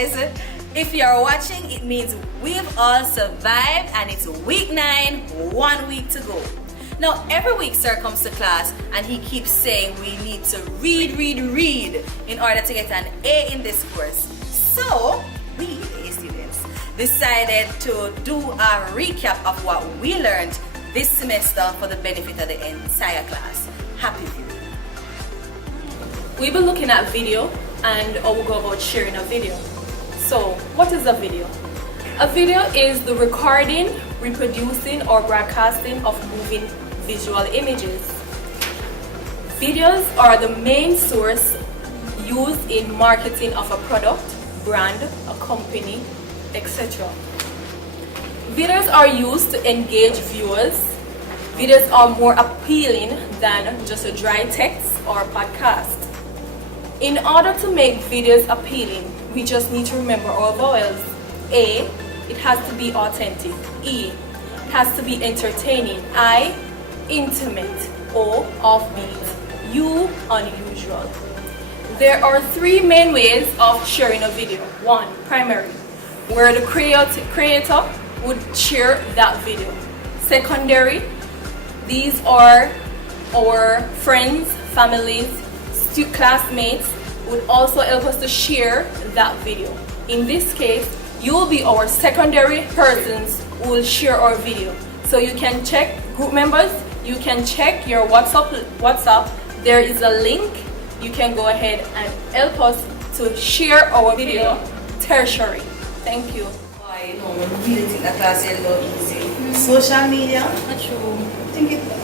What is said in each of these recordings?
guys. If you're watching, it means we've all survived and it's week 9, 1 week to go. Now, every week Sir comes to class and he keeps saying we need to read in order to get an A in this course. So, we, the A students, decided to do a recap of what we learned this semester for the benefit of the entire class. Happy viewing. We've been looking at video and how we go about sharing a video. So, what is a video? A video is the recording, reproducing, or broadcasting of moving visual images. Videos are the main source used in marketing of a product, brand, a company, etc. Videos are used to engage viewers. Videos are more appealing than just a dry text or podcast. In order to make videos appealing, we just need to remember our vowels. A, it has to be authentic. E, it has to be entertaining. I, intimate. O, offbeat. U, unusual. There are 3 main ways of sharing a video. 1, primary, where the creator would share that video. Secondary, these are our friends, families, classmates would also help us to share that video. In this case, you will be our secondary persons who will share our video. So you can check group members, you can check your WhatsApp. There is a link. You can go ahead and help us to share our video. Tertiary. Thank you. I really think that class is going to be easy. Social media? Not true.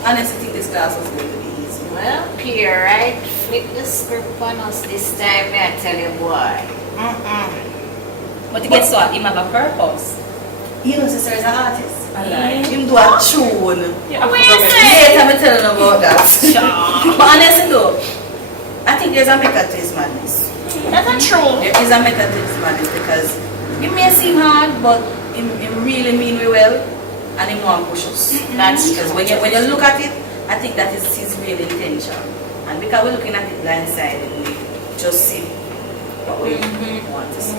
Honestly think this class was going to be easy. Well, Pierre, right? Flip the script on us this time, I tell you, boy. But guess what? He have a purpose. You know, sister is an artist. I like. Him do a tune. Yeah, Later, I'm telling him about that. But honestly though, I think there's a method to his madness. That's not true. There is a method to his madness because it may seem hard, but it really mean we well, and he want to push us. That's because when you look at it, I think that is his real intention. And because we're looking at it blindsided, we just see what we want to see.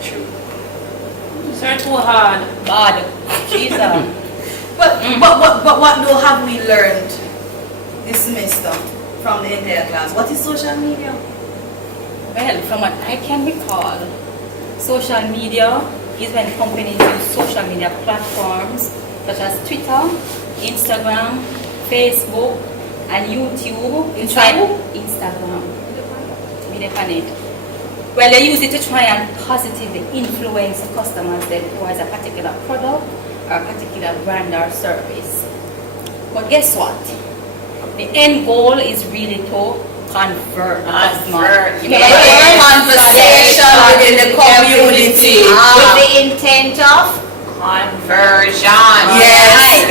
True. Sir, too hard. Bad. Jesus. But what though have we learned this semester from the entire class? What is social media? Well, from what I can recall, social media is when companies use social media platforms such as Twitter, Instagram, Facebook, and YouTube. Instagram. Well, they use it to try and positively influence customers towards a particular product or a particular brand or service. But guess what? The end goal is really to convert customers. Conversation within the community. With the intent of conversion. Yes.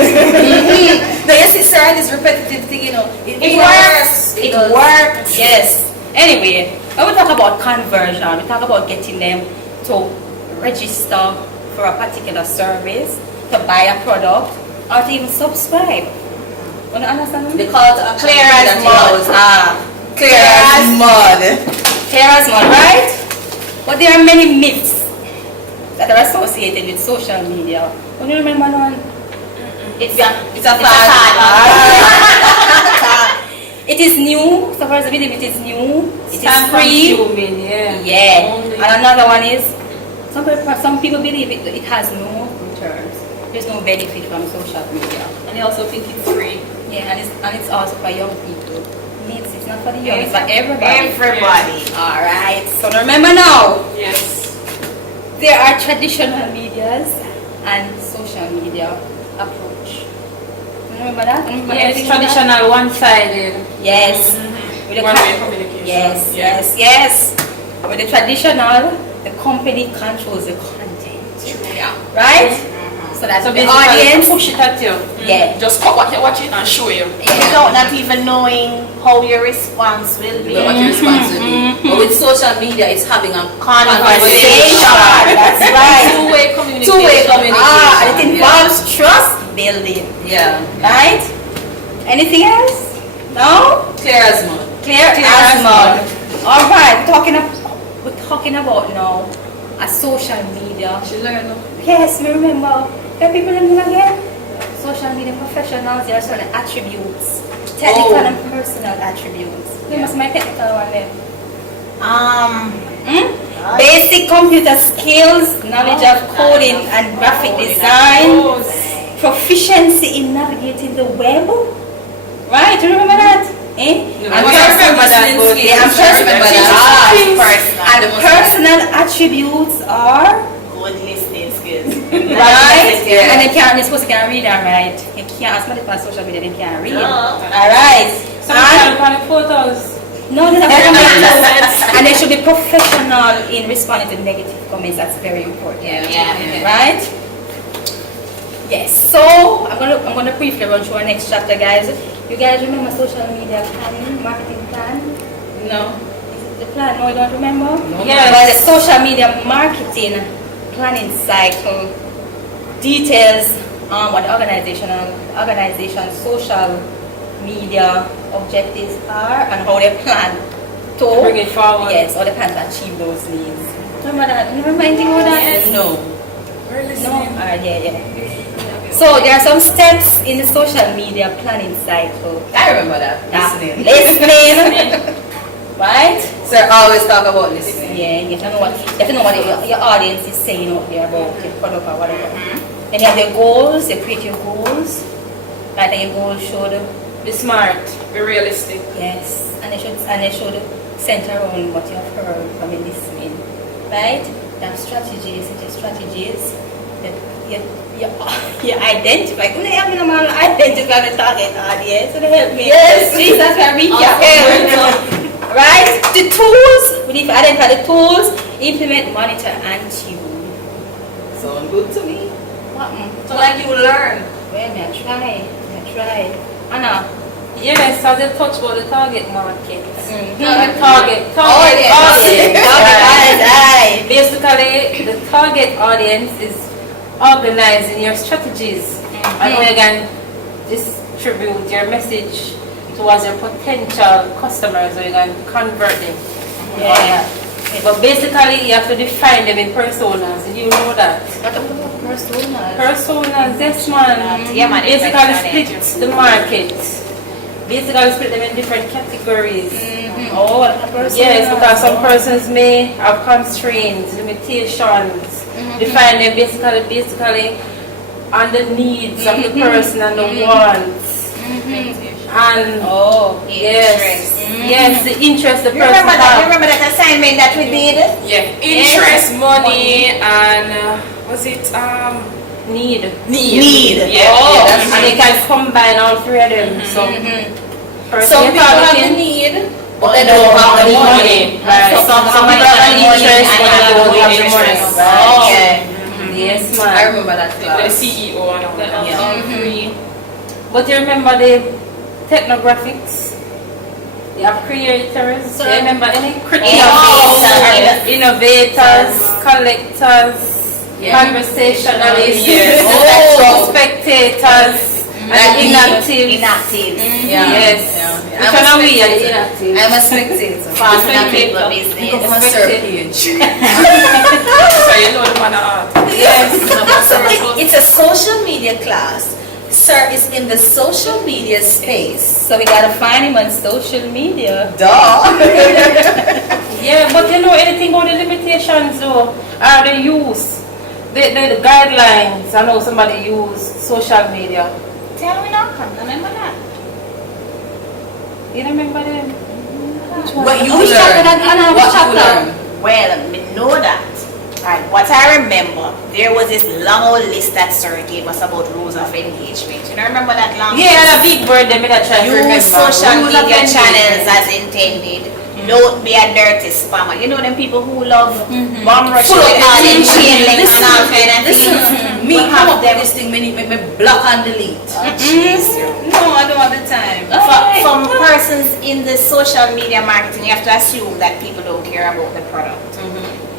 Now you see, sir, this repetitive thing, you know, It works. It works. Yes. Anyway, when we talk about conversion, we talk about getting them to register for a particular service, to buy a product, or to even subscribe. You understand? They call it a Clear as mud. Clear as mud. Clear as mud, right? But there are many myths that are associated with social media. Can you remember one? It's a fad. It is new. So far as I believe it is new. It is free. Yeah. And another one is some people believe it has no returns. There's no benefit from social media. And they also think it's free. Yeah, and it's also for young people. It's not for the young, it's for everybody. Everybody. Alright. So remember now. Yes. There are traditional medias and social media approach. Remember that? Yes, traditional, one-sided. Yes. With the One-way communication. Yes. With the traditional, the company controls the content. Yeah. Right? So that's So the basically, audience. push it at you. Yeah. Just cut what you're watching and show you. Without not even knowing how your response will be. What your response will be. But with social media, it's having a Conversation. That's right. Two-way communication. Two-way communication. And it involves trust building. Yeah. Right? Anything else? No? Clear as mud. Clear as mud. Alright, we're talking talking about now a social media. She learned. Yes, me remember. Where people in again? Social media professionals, there are certain attributes. Technical and personal attributes. You must my technical one then. Basic computer skills, knowledge of coding and graphic design, proficiency in navigating the web. Right, you remember that? Eh? And personal attributes are Good listening skills. right, and they can't. They're supposed to can read and write. You can't ask somebody on social media. They can't read. All right. Some kind of photos. No, they're not and they should be professional in responding to negative comments. That's very important. Yeah. Right? Yes. So I'm gonna briefly run through our next chapter, guys. You guys remember social media planning, marketing plan? No. The plan? No, you don't remember? No. Yes. Well, the social media marketing planning cycle details what the organization's social media objectives are and how they plan to Bring it forward. Yes, or they plan to achieve those needs. Remember that? You remember anything about that? No. No? Alright, yeah. So there are some steps in the social media planning cycle. I remember that. Listening. Right? So always talk about listening. Yeah, you have to know what your audience is saying out there about your product or whatever. Then you have your goals, you create your goals. Like then your goals should Be smart. Be realistic. yes, and they should center around what you have heard from your listening. Right? You have strategies, you identify. Identify the target audience. So they help me. Yes, Jesus can reach your head. Right? The tools, we need to identify the tools, implement, monitor, and tune. Sound good to me. So like you learn. Well, I try. Anna. Yes, so they touch about the target market. Target audience. Right. Basically, the target audience is organizing your strategies and how you can distribute your message towards your potential customers, so you can convert them. Yeah. But basically, you have to define them in personas. You know that. What about personas? Personas, yes, man. Yeah, man. Basically, split the market. Basically, split them in different categories. Oh, what a personas. Yes, because some persons may have constraints, limitations. Define them basically on the needs of the person and the wants. And yes, the interest the person has. Remember that assignment that we did? Yeah, interest, money, and was it need? Yeah, and they can combine all three of them. So, Some people have the need, but they don't have the money. Right. Some people have the interest, but they don't have the money. Yes, man. I remember that class. The CEO and all that. All three. But you remember the technographics? You have creators. So you remember any innovators, collectors, conversationalists, spectators, and inactives. Yes. Which one are we? Are the inactives? I'm a spectator. Fast and people business. I'm a page. So you know the man of art. Yes. So it's a social media class. Sir is in the social media space. So we gotta find him on social media. Duh. Yeah, but you know anything about the limitations though? Are the use? The guidelines, I know somebody use social media. Tell me now, I remember that. You remember them? What you Which chapter learn? that, Anna? What Which you chapter? learn? Well, me know that. Right, what I remember, there was this long old list that Sir gave us about rules of engagement. You know, remember that long Yeah, the big word them that try to remember. Use social Rules of media engagement. channels as intended. Don't be a dirty spammer. You know them people who love bomb rush with all them chain link and all kind of things. Me We come have up with them. this thing, me block and delete. No, I don't have the time. From persons in the social media marketing, you have to assume that people don't care about the product.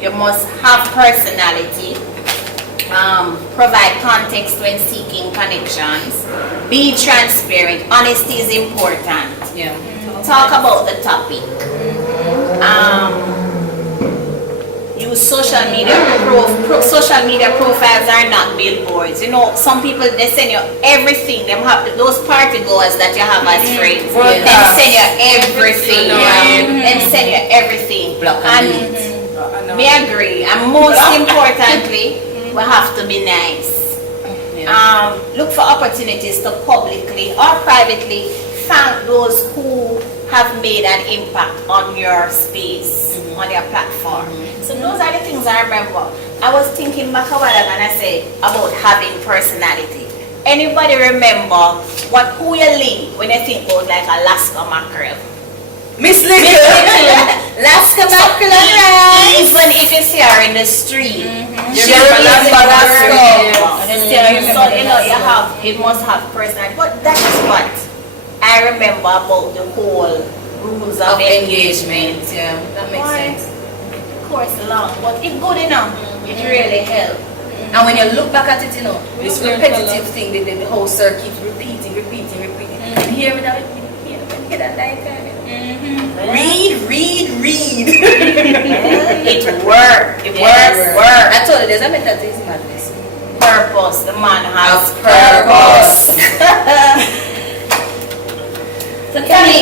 You must have personality, provide context when seeking connections, be transparent, honesty is important. Yeah. Talk about the topic. social media social media profiles are not billboards. You know, some people they send you everything. Them have those party goers that you have as friends. They send you everything. They send you everything. And me agree. And most importantly, we have to be nice. Look for opportunities to publicly or privately thank those who have made an impact on your space, on your platform. So those are the things I remember. I was thinking back a while ago and I said about having personality. Anybody remember who you link when you think about like Alaska mackerel? Miss Little, Alaska mackerel, right? Even if you see her in the street, She remembers Alaska. so you know it must have personality. But that is what I remember about the whole rules of engagement. Yeah, that makes sense. Of course, long, but it's good enough. It really helps. And when you look back at it, you know, this repetitive thing, the whole sir keeps repeating. And hear me now, hear that like read. It works. It works. I told you, there's a method to his madness. Purpose. The man has Purpose. So tell me.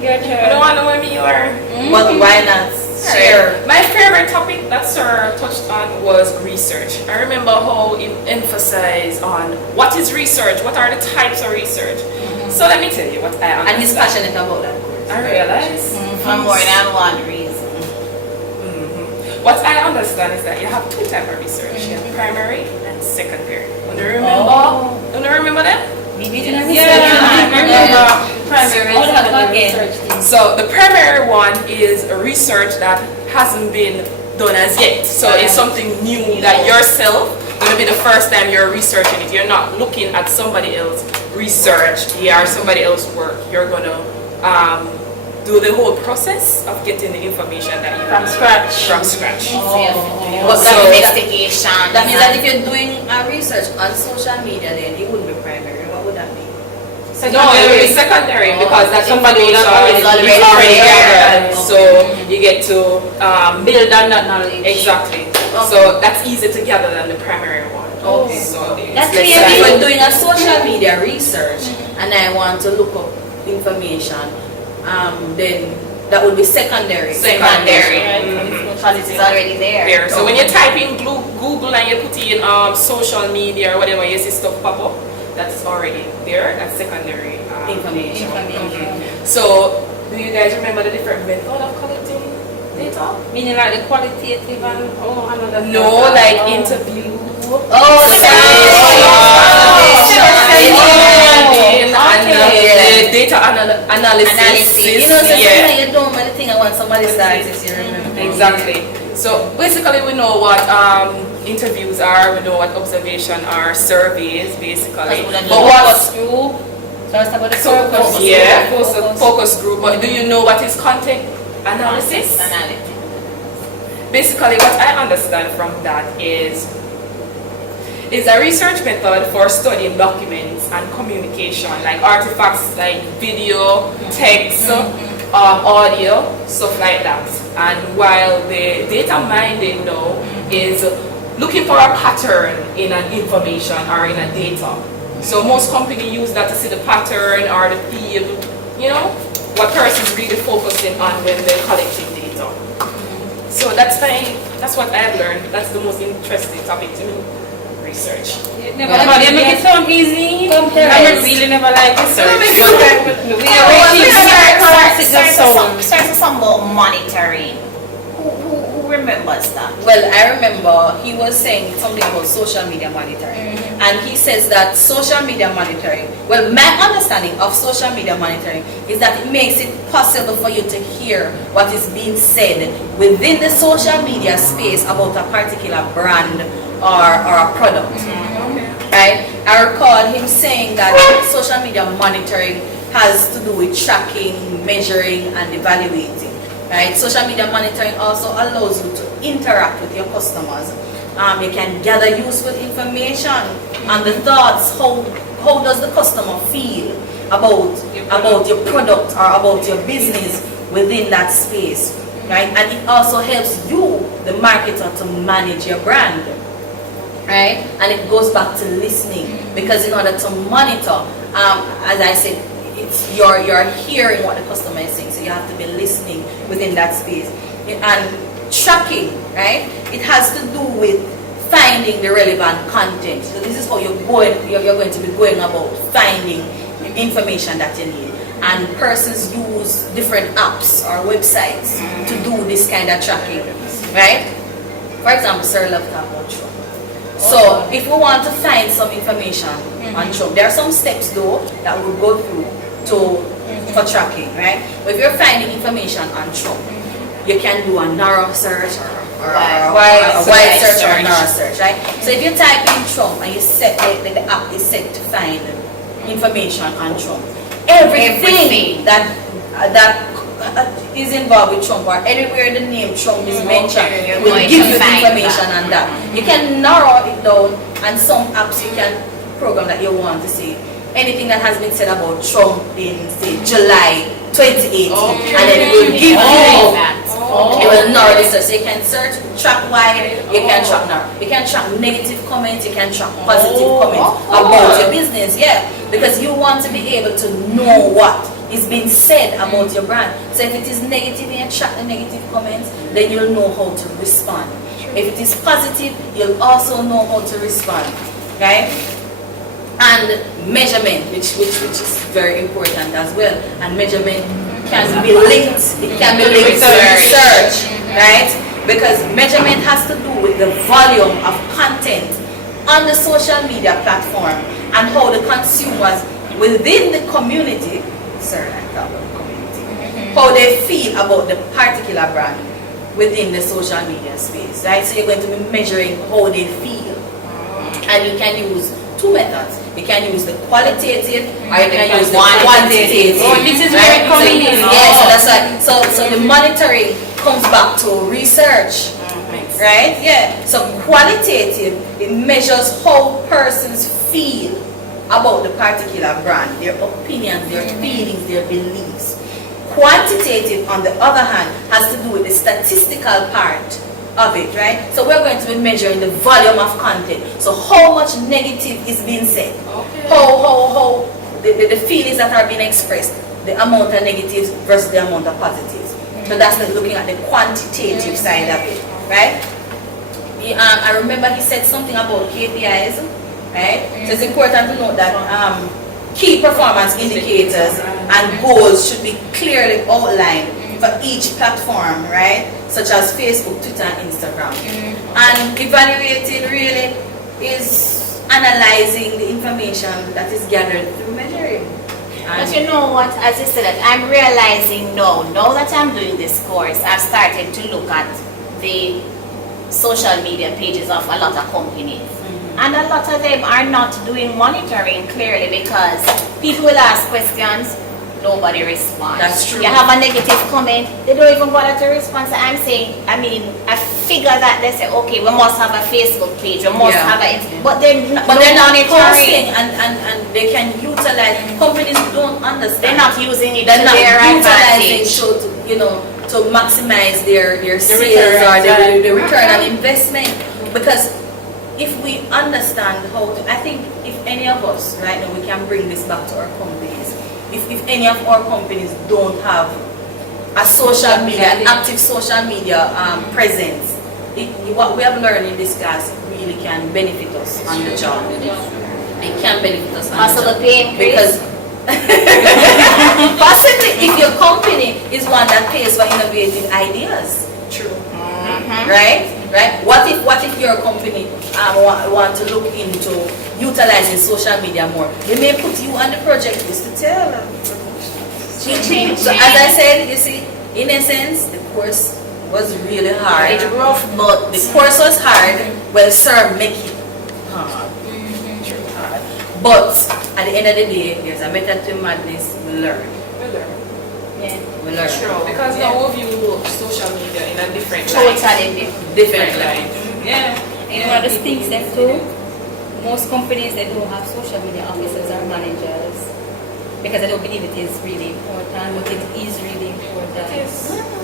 Your turn. I don't want to know where you are. But why not share? My favorite topic that Sir touched on was research. I remember how he emphasized on what is research, what are the types of research. So let me tell you what I understand. And he's passionate about that. I realize. For more than one reason. What I understand is that you have two types of research. You have primary and secondary. Do you remember? Do you remember that? So the primary one is a research that hasn't been done as yet. So it's something new that yourself, going to be the first time you're researching it. You're not looking at somebody else's research or somebody else's work. You're going to do the whole process of getting the information that you From scratch. But So investigation. that means that if you're doing a research on social media, then it wouldn't be primary. What would that be? No, it will be secondary because that Somebody information is already gathered. So you get to Build on that knowledge. exactly. So that's easier to gather than the primary one. Okay. So That's let's clear. say- If I'm doing a social media research and I want to look up information, then that would be secondary. Secondary. Mhm. Because it is already there. So when you type in Google and you put in social media or whatever, you see stuff pop up. That's already there. That's secondary Information. So do you guys remember the different method of collecting data? Meaning like the qualitative and another. No, like interview. The data analysis. You know, so Yeah. sometimes you don't want to think I want somebody's scientist, you remember? Exactly. So basically we know what interviews are, we know what observation are, surveys basically. But what's group? So it's about the so, focus. yeah, focus group. But do you know what is content analysis? Basically what I understand from that is a research method for studying documents and communication, like artifacts like video, text, audio, stuff like that. And while the data mining now is looking for a pattern in an information or in a data. So most companies use that to see the pattern or the theme, you know, what person's really focusing on when they're collecting data. So that's what I've learned. That's the most interesting topic to me. Research. But they make it sound easy. I really never like research. Start to some about monitoring. Who remembers that? Well, I remember he was saying something about social media monitoring. And he says that social media monitoring, well, my understanding of social media monitoring is that it makes it possible for you to hear what is being said within the social media space about a particular brand or a product. Right? I recall him saying that social media monitoring has to do with tracking, measuring, and evaluating. Right? Social media monitoring also allows you to interact with your customers. You can gather useful information on the thoughts. How does the customer feel about your product or about your business within that space? right? And it also helps you, the marketer, to manage your brand, right? And it goes back to listening, because in order to monitor, as I said, it's you're hearing what the customer is saying, so you have to be listening within that space. And tracking, right? It has to do with finding the relevant content. So this is how you're going to be going about finding the information that you need. And persons use different apps or websites to do this kind of tracking, right? For example, Sir love talk about Trump. So if we want to find some information on Trump, there are some steps though that we'll go through for tracking, right? But if you're finding information on Trump, you can do a narrow search or a wide search or a narrow search, right? So if you type in Trump and you set the app is set to find information on Trump, everything that is involved with Trump, or anywhere the name Trump is mentioned, will give you information on that. You can narrow it down, and some apps you can program that you want to see anything that has been said about Trump in, say, July 2018, and then it will give you. It will narrow the search. So you can search, track wide, you can track narrow. You can track negative comments, you can track positive comments about your business, because you want to be able to know what is being said about your brand. So if it is negative and you track the negative comments, then you'll know how to respond. If it is positive, you'll also know how to respond, right? And measurement, which is very important as well. And measurement can be linked. It can be linked to research, right? Because measurement has to do with the volume of content on the social media platform and how the consumers within the community, how they feel about the particular brand within the social media space, right? So you're going to be measuring how they feel, and you can use two methods. You can use the qualitative or you can use the quantitative. This is very convenient. Yes, so that's right. So the monitoring comes back to research, right? Yeah. So qualitative, it measures how persons feel about the particular brand, their opinions, their feelings, their beliefs. Quantitative, on the other hand, has to do with the statistical part of it, right? So we're going to be measuring the volume of content. So how much negative is being said, how the feelings that are being expressed, the amount of negatives versus the amount of positives. So that's like looking at the quantitative side of it, right? I remember he said something about KPIs, right? So it's important to note that key performance indicators and goals should be clearly outlined for each platform, right? Such as Facebook, Twitter, and Instagram. And evaluating really is analyzing the information that is gathered through measuring. But you know what, as you said, I'm realizing now that I'm doing this course, I've started to look at the social media pages of a lot of companies. And a lot of them are not doing monitoring clearly, because people will ask questions, nobody responds. That's true. You have a negative comment, they don't even bother to respond. So I'm saying, I figure that they say, okay, we must have a Facebook page, we must have but they're not posting, and they can utilize. Companies don't understand. They're not using it They're to not their utilizing advantage. to maximize their sales or the return on investment. Because if we understand how to, I think if any of us right now, we can bring this back to our companies. If any of our companies don't have a social media, an active social media presence, what we have learned in this class really can benefit us on the job. It can benefit us on the job. Because possibly if your company is one that pays for innovative ideas. True. Right? What if your company want to look into utilizing social media more? They may put you on the project list to tell them. So as I said, you see, in essence, the course was really hard. It's rough, but the course was hard. Well, sir, make it hard. Hard. But at the end of the day, there's a method to madness. We learn. We learn. True. Because now we view social media in a different totally light. Different light. Yeah. And one of the things that too, most companies they don't have social media officers or managers, because I don't believe it is really important, but it is really important.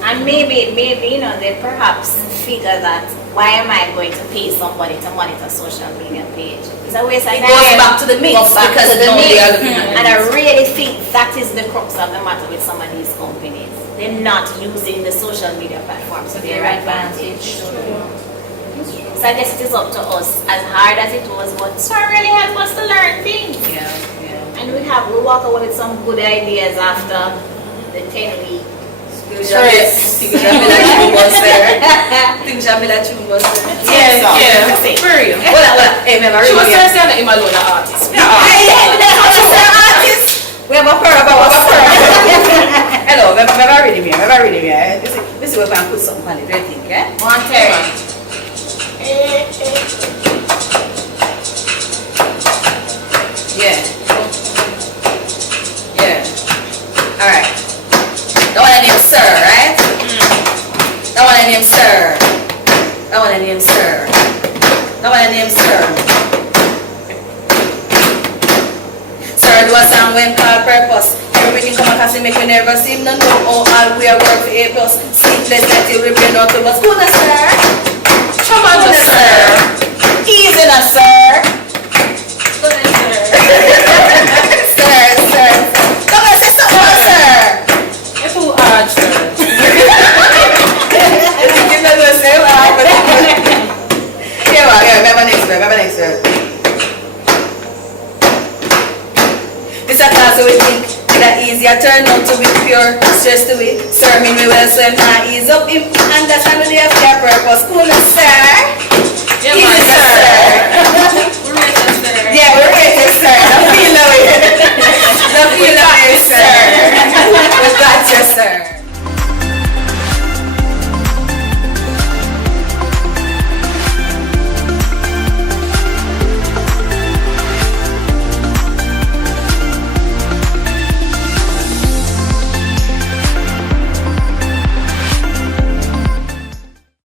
And maybe, you know, they perhaps figure that why am I going to pay somebody to monitor social media page? It's a waste of It time. goes back to the myths Goes back because to the now they myths. are looking at the And I myths. really think that is the crux of the matter with some of these companies. They're not using the social media platforms to their advantage. So I guess it is up to us, as hard as it was, but so really help us to learn things. Yeah. And we walk away with some good ideas after the 10 week. Think Jamila Tune was there. Think Jamila Tune was there. Yeah. For real. Well, hey, remember, She was saying that I'm alone an artist. We have a prayer about our prayer. Hello, remember reading me. This is where we can put something on it, I think, yeah? One Terry. Yeah. Alright. That one I name Sir, right? That one I name Sir. That one I name Sir. That one I name Sir. Sir, do a song when called purpose. Everything come across and make me nervous. Him no know all we are work for A+. Sleepless night till we bring out to us. Good na, sir. Come on, Good na, sir. Easy na, sir. Sir. Come on, sister, sir. You're too hard, sir. Remember next word. This a class we think that easier turn out to be pure, stress to it. Sir, mean we well, so I'm not ease up him. Understand the day of their purpose. Cool, sir.